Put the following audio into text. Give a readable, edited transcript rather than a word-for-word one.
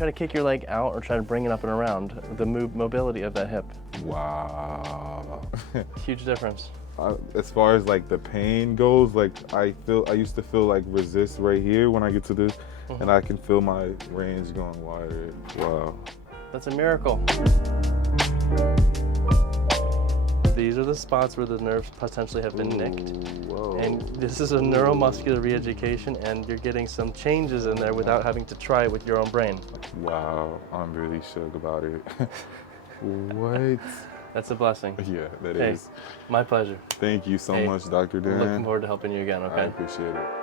try to kick your leg out or try to bring it up and around. The mobility of that hip. Wow. Huge difference. As far as like the pain goes, like I used to feel like resist right here when I get to this, and I can feel my range going wider. Wow. That's a miracle. These are the spots where the nerves potentially have been nicked. Whoa. And this is a neuromuscular re-education, and you're getting some changes in there without having to try it with your own brain. Wow, I'm really shook about it. What? That's a blessing. Yeah, that Hey, is. my pleasure. Thank you so much, Dr. Dan. Looking forward to helping you again, okay? I appreciate it.